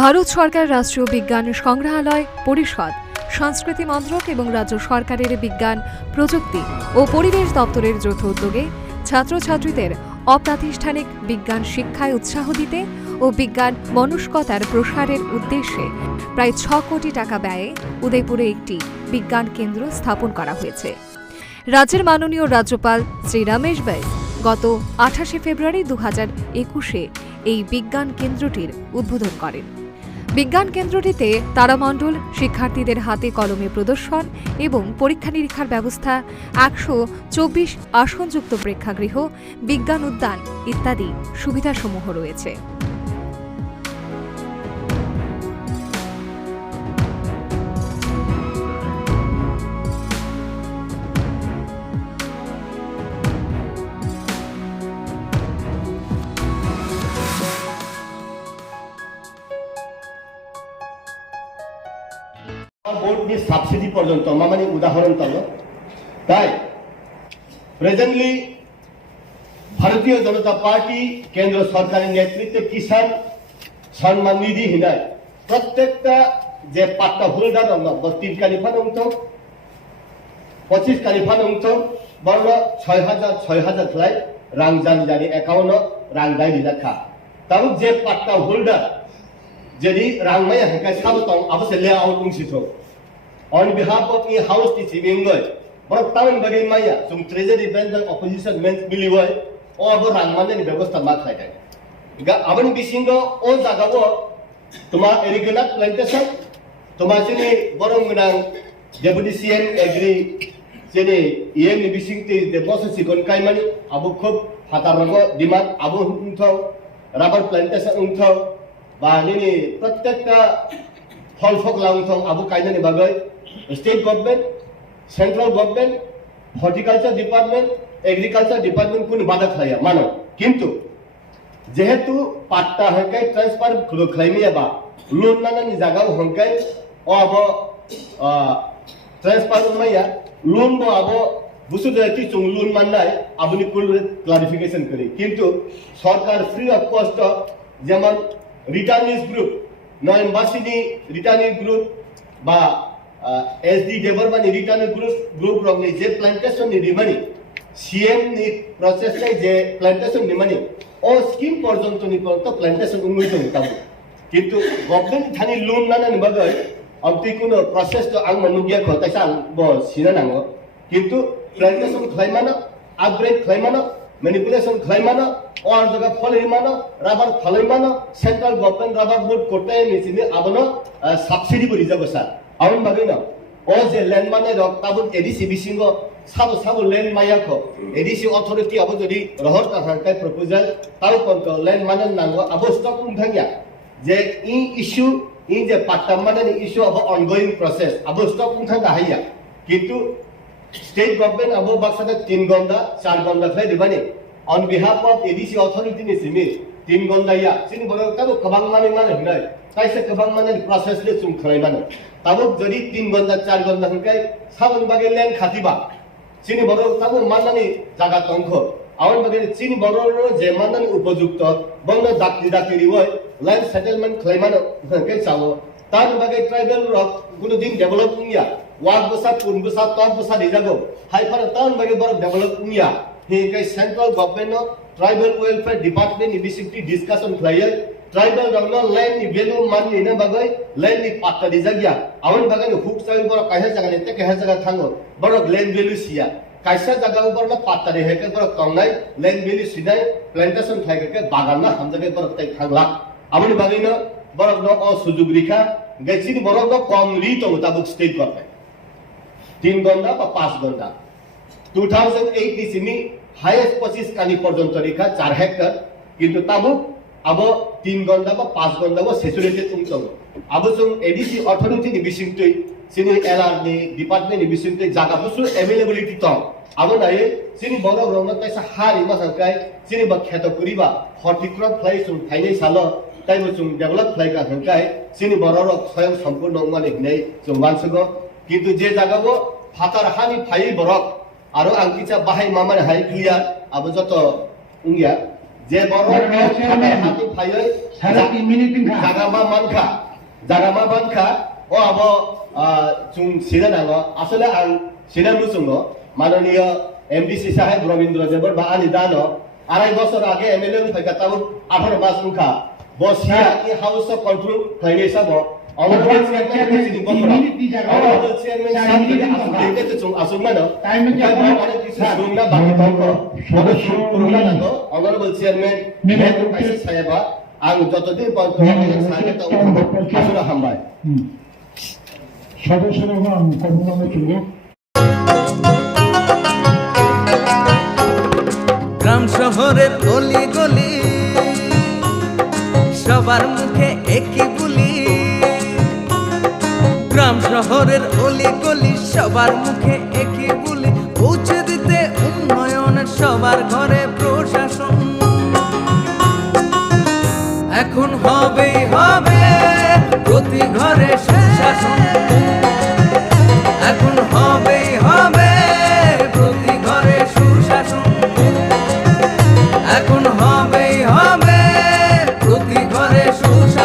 ভারত সরকার রাষ্ট্রীয় বিজ্ঞান সংগ্রহালয় পরিষদ, সংস্কৃতি মন্ত্রক এবং রাজ্য সরকারের বিজ্ঞান, প্রযুক্তি ও পরিবেশ দপ্তরের যৌথ উদ্যোগে ছাত্রছাত্রীদের অপ্রাতিষ্ঠানিক বিজ্ঞান শিক্ষায় উৎসাহ দিতে ও বিজ্ঞান মনস্কতার প্রসারের উদ্দেশ্যে প্রায় ৬ কোটি টাকা ব্যয়ে উদয়পুরে একটি বিজ্ঞান কেন্দ্র স্থাপন করা হয়েছে। রাজ্যের মাননীয় রাজ্যপাল শ্রী রমেশ বাইস গত ২৮শে ফেব্রুয়ারি ২০২১-এ এই বিজ্ঞান কেন্দ্রটির উদ্বোধন করেন। বিজ্ঞান কেন্দ্রটিতে তারামণ্ডল, শিক্ষার্থীদের হাতে কলমে প্রদর্শন এবং পরীক্ষা নিরীক্ষার ব্যবস্থা, ১২৪ আসনযুক্ত প্রেক্ষাগৃহ, বিজ্ঞান উদ্যান ইত্যাদি সুবিধাসমূহ রয়েছে। বোর্ড নিয়ে সাবসিডি পর্যন্ত মানে উদাহরণ তাহলে তাই প্রেজেন্টলি ভারতীয় জনতা পার্টি কেন্দ্র সরকারের নেতৃত্বে কিষাণ সম্মান নিধি হিনায় প্রত্যেকটা যে পাট্টা হোল্ডার ৩ কালিফান অংশ 25 কালিফান অংশ বর্ণ ৬,০০০ ফ্লাই রাং জানি একাউন্ট রাং দায় রাখা তাও যে পাট্টা holder jadi rangmaya hengkai sabotong abo se layout ungsito on behalf of the house ti simingoi borok taun bagin maya sum treasury bench opposition men miliwai o abo rangmane ni ব্যবস্থা ma khai dai ga abani bisingo o jagao tuma irrigated plantation tuma sini borong gunang deputy cm agree sini em ni bisingti de boss sikon kai mani abo khub hatarogo demand abo untho rubber plantation untho বা ini প্রত্যেকটা ফল ফকলা অংশ আবু কাইনানি বাগৈ state government central government horticulture department agriculture department কোন বাধা খাইয়া মানো কিন্তু যেহেতু পাট্টা হংকাই ট্রান্সফার খাইমিয়া বা লোন নানানি জায়গাও হংকাই ও আবো ট্রান্সফার মাইয়া লোন বো আবো বুসুদাতি চুং লোন মাননাই আবুনি কুল ক্লারিফিকেশন করি কিন্তু সরকার ফ্রি অফ কস্ট যেমন রিটার্নিস গ্রুপ নয়ম্বাসিনী রিটার্নিস গ্রুপ বা এসডি ডেভেলপমেন্ট রিটার্নিস গ্রুপ রংনি যে প্ল্যান্টেশন নি রিমানি সিএম নি প্রসেস নাই যে প্ল্যান্টেশন রিমানি ও স্কিম পর্যন্ত নি পর্যন্ত প্ল্যান্টেশন উন্নতি হতাম কিন্তু গভর্নমেন্ট থানি লোন নানানি বাগৈ অন্তি কোনো প্রসেস তো আং মানুগিয়া খতাইসা আং ব সিনা নাঙ্গ কিন্তু প্ল্যান্টেশন খাইমানো আপগ্রেড খাইমানো ম্যানিপুলেশন খাইমানো और जगह फल हिमानो रबर फल हिमानो सेंट्रल गवर्नमेंट रबर बोर्ड कोटे निसिनि आबनो सब्सिडी बरि जाबो सर आउन बागैनो ओ जे लैंड माने रक्ताबुन एडीसी बिसिंगो साबो लैंड मायाखो एडीसी अथॉरिटी आबो जदि रहर काहांकाय प्रपोजल ताउ कोनतो लैंड माने नांगो आबो स्टॉक उंथांगिया जे इ इश्यू इ जे पाट्टा माने इश्यू आबो ऑनगोइंग प्रोसेस आबो स्टॉक उंथांगा हाइया किंतु स्टेट गवर्नमेंट आबो बाक्सादा 3 गंदा 4 गंदा fly दिबानि on behalf of ADC authority ni simi 3 gondaya sini borok tabo kabang mane hunai kaise kabang mane process le sum khlai mane tabo jodi 3 gonda 4 gonda hunkai sabon bage len khatiba sini borok tabo manani jaga tongkho awon bage sini borok je manani upojukto bongna dakti riwai land settlement khlai mane hunkai chabo tan bage tribal rock kuno din developing ya ward bosa pun bosa top bosa dijago hai par tan bage borok developing ya हिंकाय central government tribal welfare department इबिसिटी discussion फ्लायर tribal रंगनो land नि value मान नि ना बगै land नि पाट्टा दि जागिया आवन बगै हुक साइ बर काहे जगह ने ते काहे जगह थांगो बर लैंड वैल्यू सिया काइसा जगह बर ना पाट्टा दे हेके बर तंगनाय लैंड वैल्यू सिनाय प्लांटेशन थाइके के बागान ना हम जगह बर तै थांगला आवन बगै न बर न अ सुजुग रिखा गैसिन बर न कम रि तो मुताबिक स्टेट गवर्नमेंट 3 गंदा बा 5 गंदा 2008 ni sini highest 25 কানি পর্যন্ত রেখা 4 হেক্টর কিন্তু তাবু আবো 3 গন্ডা বা 5 গন্ডা বা স্যাচুরেটেড উংতং আবো সং এডিসি অথরিটি নি বিসিংতৈ সিনি এলআর নি ডিপার্টমেন্ট নি বিসিংতৈ জায়গা বুসু अवेलेबिलिटी তং আবো নাই সিনি বড় রং তাইসা হারি মাসাকাই সিনি বা খেত করিবা হর্টিক্রপ ফ্লাই সং থাইনাই সালো তাইবো সং ডেভেলপ ফ্লাই কা হংকাই সিনি বড় রং স্বয়ং সম্পূর্ণ মানে নাই সং মানসগো কিন্তু যে জায়গাবো ফাতার হানি ফাই বরক आरो आंकिचा बाहाय मामाने हाय क्लियर अब जत उंगिया যে বড় হাতি ফাইয় সারা 3 মিনিট tinggal জাগামা মানখা ও আবো চুং সিনা নাঙ্গ আসলে আং সিনা মুসুঙ্গ মাননীয় এমডিসি সাহেব রবীন্দ্র দেবর বা আলি দানো 2.5 বছর আগে এমএলএ ফাইকা তাও 18 মাস মুখা বসিয়া ই হাউস অফ কন্ট্রোল ফাইনে সাব অনারেবল চেয়ারম্যান সিনি বকরা অনারেবল চেয়ারম্যান সাহেব দেখতে চুং আসুমানো টাইম অনেক কিছু সুংনা বাকি তঙ্ক সদস্য পুরোনা নাঙ্গ অনারেবল চেয়ারম্যান মেহেদুর কাইসা সাহেবা আং যতদিন পর্যন্ত সাহেব তো আসলে হামবাই সদস্যরা কর্মনামে চলবে গ্রাম শহরের অলি গলি সবার মুখে একই বুলি, গ্রাম শহরের অলি গলি সবার মুখে একই বুলি, পৌঁছে দিতে উন্নয়নের সবার ঘরে প্রশাসন। এখন হবেই হবে প্রতি ঘরে সুশাসন, এখন হবেই হবে প্রতি ঘরে সুশাসন, এখন হবেই হবে প্রতি ঘরে সুশাসন।